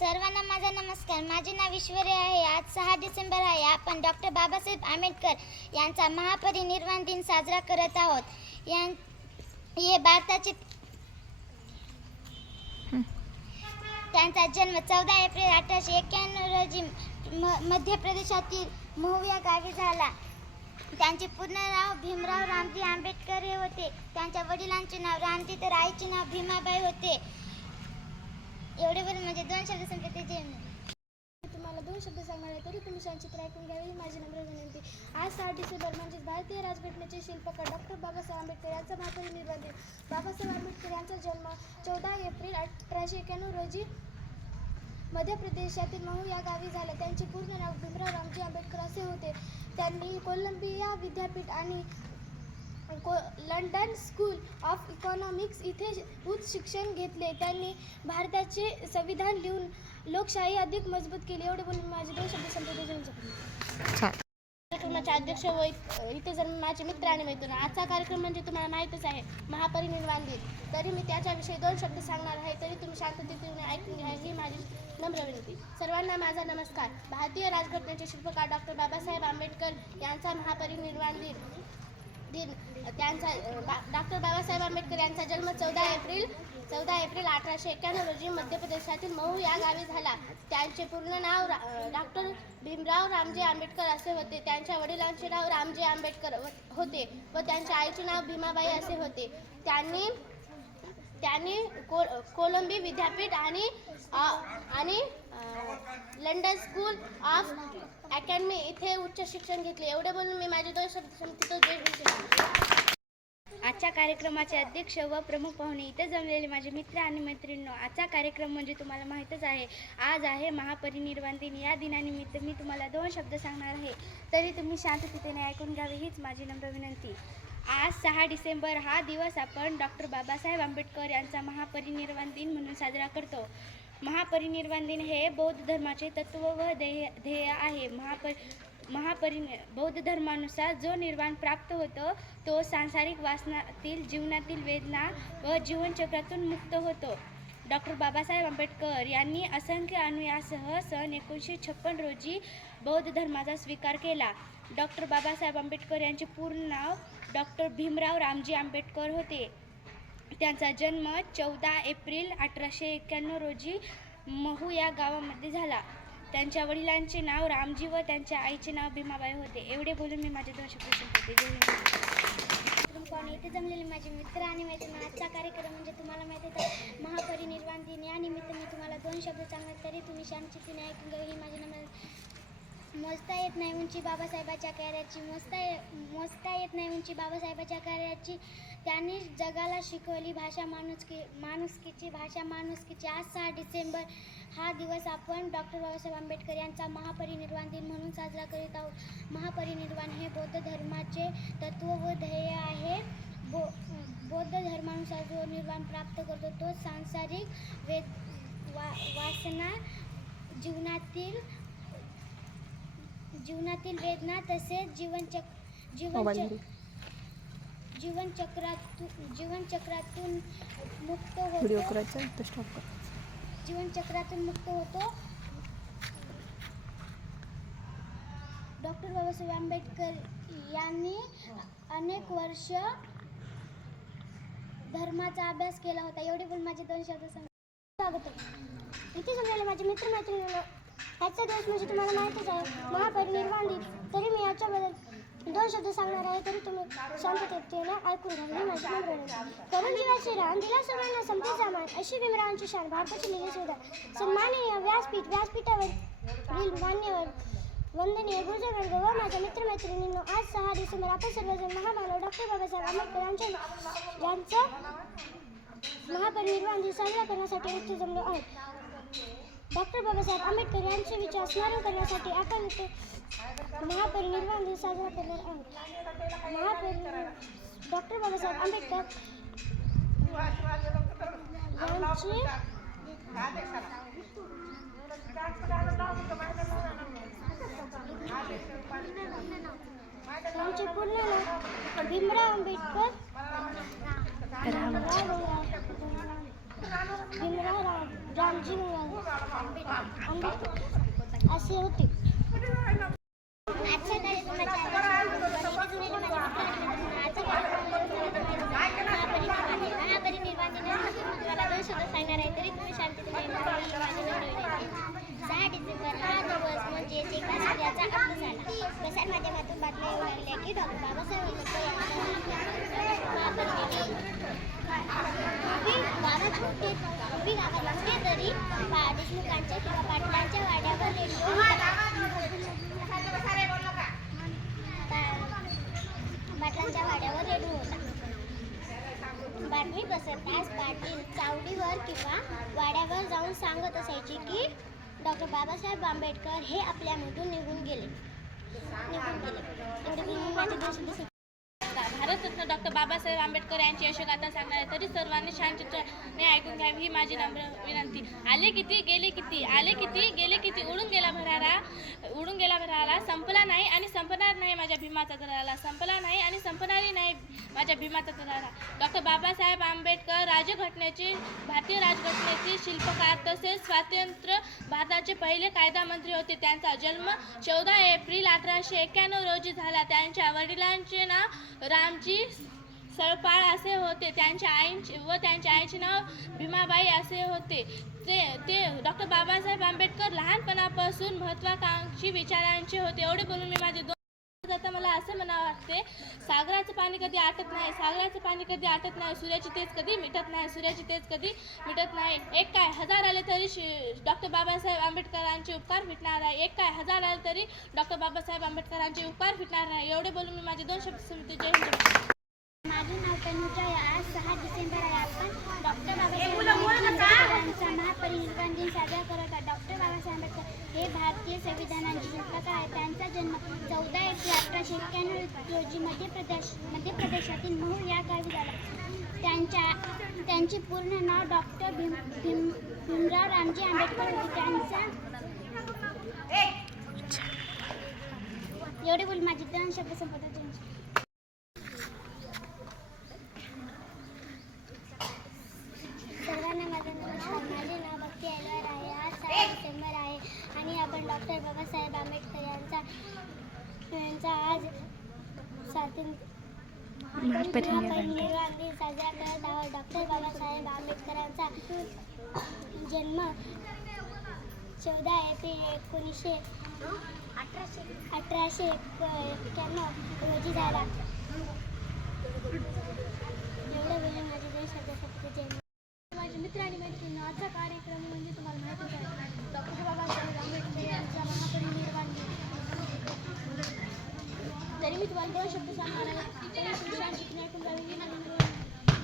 सर्वांना माझा नमस्कार. माझे नाव ईश्वरी आहे. आज 6 डिसेंबर आहे. आपण डॉक्टर बाबासाहेब आंबेडकर यांचा महापरिनिर्वाण दिन साजरा करत आहोत. हे भारताचे त्यांचा जन्म 14 एप्रिल 1891 रोजी मध्य प्रदेशातील महू या गावी झाला. त्यांचे पूर्ण नाव भीमराव रामजी आंबेडकर हे होते. त्यांच्या वडिलांचे नाव रामजी तर आईचे नाव भीमाबाई होते. एवढे बोलून म्हणजे 2 शब्द संपते. तुम्हाला 2 शब्द सांगणार आहे तरी तुम्ही शांतचित्र ऐकून घ्यावे ही माझी नम्र विनंती. आज 6 डिसेंबर म्हणजेच भारतीय राज्यघटनेचे शिल्पकार डॉक्टर बाबासाहेब आंबेडकर यांचा महापरिनिर्वाण दिन. बाबासाहेब आंबेडकर यांचा जन्म 14 एप्रिल 1891 रोजी मध्य प्रदेशातील महू या गावी झाला. त्यांचे पूर्ण नाव भीमराव रामजी आंबेडकर असे होते. त्यांनी कोलंबिया विद्यापीठ आणि लंडन स्कूल ऑफ इकॉनॉमिक्स इथे उच्च शिक्षण घेतले. त्यांनी भारताचे संविधान लिहून लोकशाही अधिक मजबूत केली. एवढे बोलून माझे 2 शब्द संपते. कार्यक्रमाचे अध्यक्ष व इथे जर माझे मित्र आणि मैत्रिणी. आजचा कार्यक्रम म्हणजे तुम्हाला माहीतच आहे, महापरिनिर्वाण दिन. तरी मी त्याच्याविषयी 2 शब्द सांगणार आहे तरी तुम्ही शांततेने ऐकून घ्या ही माझी नम्र विनंती. सर्वांना माझा नमस्कार. भारतीय राज्यघटनेचे शिल्पकार डॉक्टर बाबासाहेब आंबेडकर यांचा महापरिनिर्वाण दिन. त्यांचा डॉक्टर बाबासाहेब आंबेडकर यांचा जन्म 14 एप्रिल 1891 रोजी मध्य प्रदेशातील महू या गावी झाला. त्यांचे पूर्ण नाव डॉक्टर भीमराव रामजी आंबेडकर असे होते. त्यांच्या वडिलांचे नाव रामजी आंबेडकर होते व त्यांच्या आईचे नाव भीमाबाई असे होते. त्यांनी कोलंबी विद्यापीठ आणि लंडन स्कूल ऑफ अकॅडमी इथे उच्च शिक्षण घेतले. एवढे बोलून मी माझे 2 शब्द संपते. आजच्या कार्यक्रमाचे अध्यक्ष व प्रमुख पाहुणे इथे जमलेले माझे मित्र आणि मैत्रिणींनो. आजचा कार्यक्रम म्हणजे तुम्हाला माहीतच आहे, आज आहे महापरिनिर्वाण दिन. या दिनानिमित्त मी तुम्हाला 2 शब्द सांगणार आहे तरी तुम्ही शांततेने ऐकून घ्यावे हीच माझी नम्र विनंती. आज 6 डिसेंबर हा दिवस आपण डॉक्टर बाबासाहेब आंबेडकर यांचा महापरिनिर्वाण दिन म्हणून साजरा करतो. महापरिनिर्वाण दिन हे बौद्ध धर्माचे तत्त्व व ध्येय आहे. बौद्ध धर्मानुसार जो निर्वाण प्राप्त होतो तो सांसारिक वासनातील जीवनातील वेदना व जीवनचक्रातून मुक्त होतो. डॉक्टर बाबासाहेब आंबेडकर यांनी असंख्य अनुयायांसह सन 1956 रोजी बौद्ध धर्माचा स्वीकार केला. डॉक्टर बाबासाहेब आंबेडकर यांचे पूर्ण नाव डॉक्टर भीमराव रामजी आंबेडकर होते. त्यांचा जन्म 14 एप्रिल 1891 रोजी महू या गावामध्ये झाला. त्यांच्या वडिलांचे नाव रामजी व त्यांच्या आईचे नाव भीमाबाई होते. एवढे बोलून मी माझे 2 शब्द संपवते. इथे जमलेले माझे मित्र आणि मैत्रिणी. आजचा कार्यक्रम म्हणजे तुम्हाला माहिती आहे, महापरिनिर्वाण दिन. या निमित्त मी तुम्हाला 2 शब्द सांगणार तरी तुम्ही शांततेने ऐकून घ्यावे ही माझी नम्र. मोजता येत नाही उंची बाबासाहेबाच्या कार्याची, मोजता येत नाही उंची बाबासाहेबाच्या कार्याची. त्यांनी जगाला शिकवली भाषा माणुसकीची. आज 6 डिसेंबर हा दिवस आपण डॉक्टर बाबासाहेब आंबेडकर यांचा महापरिनिर्वाण दिन म्हणून साजरा करीत आहोत. महापरिनिर्वाण हे बौद्ध धर्माचे तत्त्व व ध्येय आहे. बौद्ध धर्मानुसार जो निर्वाण प्राप्त करतो तो सांसारिक वासना, जीवनातील वेदना तसेच जीवनचक्रातून मुक्त होतो. डॉक्टर बाबासाहेब आंबेडकर यांनी अनेक वर्ष धर्माचा अभ्यास केला होता. एवढे पण माझे 2 शब्द स्वागत आहे. इथे जमलेले माझे मित्रमैत्रिणींनो. आजचा दिवस म्हणजे तुम्हाला माहीतच आहे, महापरिनिर्वाण दिन. तरी मी याच्याबद्दल 2 शब्द सांगणार आहे तरी तुम्ही शांततेने ऐकून घ्या माझी नम्र विनंती. तरुण जीवाचे रान दिला सर्वांना समते सामान, अशी भीमरावांची शान भारताची लिहिली सुद्धा. सन्माननीय व्यासपीठावरील मान्यवर वंदनीय गुरुजनवर्ग व माझ्या मित्रमैत्रिणींनो. आज 6 डिसेंबर आपण सर्वजण महामानव डॉक्टर बाबासाहेब आंबेडकर यांचा महापरिनिर्वाण दिन साजरा करण्यासाठी इथे जमलो आहोत. डॉक्टर बाबासाहेब आंबेडकर यांचे विचार स्मरण करण्यासाठी आपण इथे महापरिनिर्वाण दिन साजरा करणार आहोत. डॉक्टर बाबासाहेब आंबेडकर यांचे पूर्ण नाव भीमराव आंबेडकर भीमराव रामजी असे होते. आजच्या काळी महापरिनिर्वाण दिनानिमित्त मला 2 शब्द सांगणार आहे, तरी तुम्ही शांततेने ऐकून घ्या, ही माझी नम्र विनंती. 6 डिसेंबर हा दिवस म्हणजे एका सूर्याचा अंत झाला. प्रसारमाध्यमातून बातम्या येऊ लागल्या की डॉक्टर बाबासाहेब आंबेडकर गावात होते तरी देशमुखांच्या किंवा पाटलांच्या वाड्यावर रेडिओ होता. बातमी पसरताच पाटील चावडीवर किंवा वाड्यावर जाऊन सांगत असायचे की डॉक्टर बाबासाहेब आंबेडकर हे आपल्यामधून निघून गेले. भारतरत्न डॉक्टर बाबासाहेब आंबेडकर यांची यशोगाथा सांगणार आहे, तरी सर्वांनी शांततेने ऐकून घ्यावी, ही माझी नम्र विनंती. आले किती गेले किती, आले किती गेले किती, उडून गेला भरारा, संपला नाही आणि संपणार नाही माझ्या भीमाचा तरारा, संपला नाही आणि संपणारही नाही माझ्या भीमाचा तरारा. डॉक्टर बाबासाहेब आंबेडकर भारतीय राजघटनेचे शिल्पकार तसेच स्वतंत्र भारताचे पहिले कायदा मंत्री होते. त्यांचा जन्म 14 एप्रिल 1891 रोजी झाला. त्यांच्या वडिलांचे नाव रामजी सळपाळ असे होते. त्यांच्या आईचे नाव भीमाबाई असे होते. ते डॉक्टर बाबासाहेब आंबेडकर लहानपणापासून महत्वाकांक्षी विचारांचे होते. एवढे बोलून मी माझे आता मला असं म्हणावं वाटते, सागराचं पाणी कधी आटत नाही, सूर्याची तेज कधी मिटत नाही, एक काय हजार आले तरी डॉक्टर बाबासाहेब आंबेडकरांचे उपकार फिटणार आहे, एवढे बोलून मी माझे 2 शब्द संपवते. जय हिंद. माझे नाव तनुजा आहे. आज 6 डिसेंबर आहे. आपण डॉक्टर बाबासाहेब आंबेडकरांचा महापरिनिर्वाण दिन साजरा करत आहोत. डॉक्टर बाबासाहेब आंबेडकर हे भारतीय संविधानाचे शिल्पकार आहेत. त्यांचा जन्म 14 एप्रिल 1891 रोजी मध्य प्रदेशातील महू या गावी झाला. त्यांचे पूर्ण नाव डॉक्टर भीमराव रामजी आंबेडकर होते. एवढे बोल माझे 2 शब्द संपवतात. सर्वांना माझा नमस्कार. माझे नाव भक्ती एलवार आहे. आज 6 डिसेंबर आहे आणि आपण डॉक्टर बाबासाहेब आंबेडकर यांचा आज महापरिनिर्वाण दिन साजरा करत आहोत. डॉक्टर बाबासाहेब आंबेडकरांचा जन्म 14 एप्रिल 1891 रोजी झाला. एवढं बोलून माझे 2 शब्द संपवते. माझे मित्र आणि मैत्रिणी, आजचा कार्यक्रम म्हणजे तुम्हाला माहितीच आहे, डॉक्टर बाबासाहेब आंबेडकर यांचा महापरिनिर्वाण दिन. तरी मी तुम्हाला 2 शब्द सांगणार आहे, तरी तुम्ही शांततेने ऐकून घ्यावी.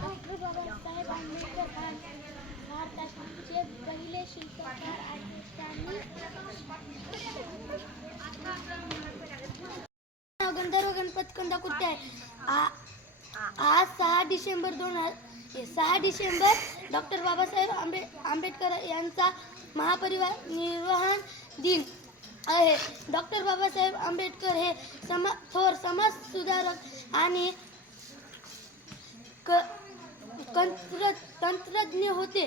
डॉक्टर बाबासाहेब आंबेडकर भारताचे पहिले शिल्पकार आहेत. त्यांनी गंधर्व गणपत कंदा कुठे आहे. आज 6 डिसेंबर डॉक्टर बाबासाहेब आंबेडकर यांचा महापरिनिर्वाण दिन आहे. डॉक्टर बाबासाहेब आंबेडकर हे थोर समाज सुधारक आणि तंत्रज्ञ होते.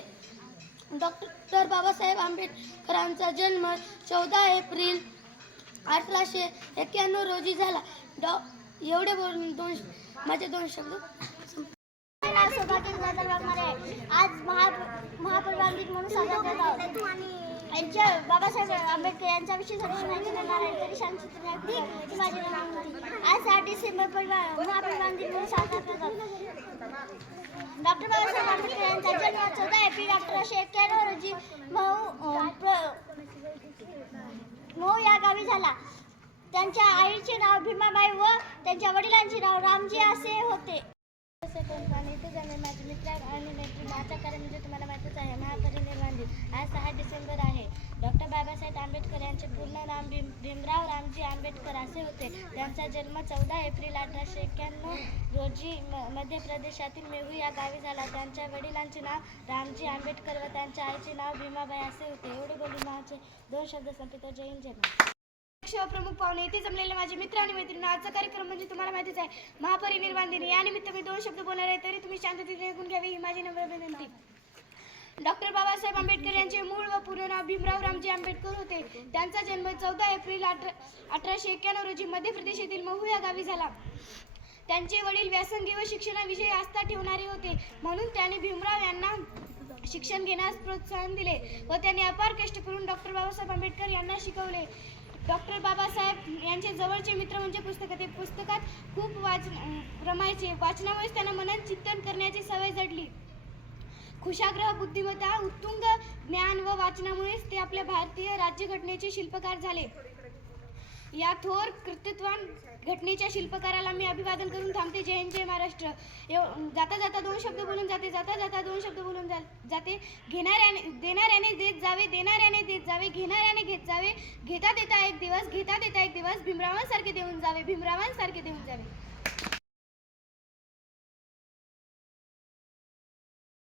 डॉक्टर बाबासाहेब आंबेडकरांचा जन्म 14 एप्रिल 1891 रोजी झाला. एवढे बोलून माझे 2 शब्द. आज महापरिनिर्वाण दिन म्हणून साजरा करत आहोत. बाबासाहेब आंबेडकर यांच्याविषयी सगळी माहिती देणार आहे, तरी शांततेने ऐकून माझे नाव नव्हती. आज 6 डिसेंबर महापरिनिर्वाण दिन म्हणून साजरा करत आहोत. डॉक्टर बाबासाहेब आंबेडकर यांचा जन्म 14 एप्रिल 1891 रोजी महू या गावी झाला. त्यांच्या आईचे नाव भीमाबाई व त्यांच्या वडिलांचे नाव रामजी असे होते. माझे मित्र आणि मैत्रिणी, आजचा कार्यक्रम म्हणजे तुम्हाला माहितीच आहे, महापरिनिर्वाण दिन. आज 6 डिसेंबर आहे. डॉक्टर बाबासाहेब आंबेडकर यांचे पूर्ण नाव भीमराव रामजी आंबेडकर असे होते. त्यांचा जन्म 14 एप्रिल 1891 रोजी मध्य प्रदेशातील मेहू या गावी झाला. त्यांच्या वडिलांचे नाव रामजी आंबेडकर व त्यांच्या आईचे नाव भीमाबाई असे होते. एवढे बोलून माझे 2 शब्द संपवतो. जय हिंद, जय भारत. प्रमुख पाहुणे, इथे जमलेले माझे मित्र आणि मैत्रिणी, आजचा कार्यक्रम म्हणजे तुम्हाला माहितीच आहे, महापरिनिर्वाण दिन. यानिमित्त मी 2 शब्द बोलणार आहे, तरी तुम्ही शांततेने ऐकून घ्यावी, ही माझी नम्र विनंती. डॉक्टर बाबासाहेब आंबेडकर यांचे मूळ व पूर्ण नाव भीमराव रामजी आंबेडकर होते. त्यांचा जन्म 14 एप्रिल 1891 रोजी मध्य प्रदेश येथील महू या गावी झाला. त्यांचे वडील व्यासंगी व शिक्षणाविषयी आस्था ठेवणारे होते, म्हणून त्यांनी भीमराव यांना शिक्षण घेण्यास प्रोत्साहन दिले व त्यांनी अपार कष्ट करून डॉक्टर बाबासाहेब आंबेडकर यांना शिकवले. डॉक्टर बाबासाहेब यांचे जवळचे मित्र म्हणजे पुस्तकं. ते पुस्तकात खूप रमायचे. वाचनामुळेच त्यांना मनन चिंतन करण्याची सवय जडली. कुशाग्र बुद्धिमत्ता, उत्तुंग ज्ञान व वाचनामुळेच ते आपल्या भारतीय राज्यघटनेचे शिल्पकार झाले. या थोर कर्तृत्वान घटनेच्या शिल्पकाराला मी अभिवादन करून थांबते. जय हिंद, जय महाराष्ट्र. जाता जाता दोन शब्द बोलून जाते, जाता जाता दोन शब्द बोलून जाते. देणाऱ्याने देत जावे, देणाऱ्याने देत जावे, घेणाऱ्याने घेत जावे. घेता देता एक दिवस, घेता देता एक दिवस भीमरावांसारखे देऊन जावे, भीमरावांसारखे देऊन जावे.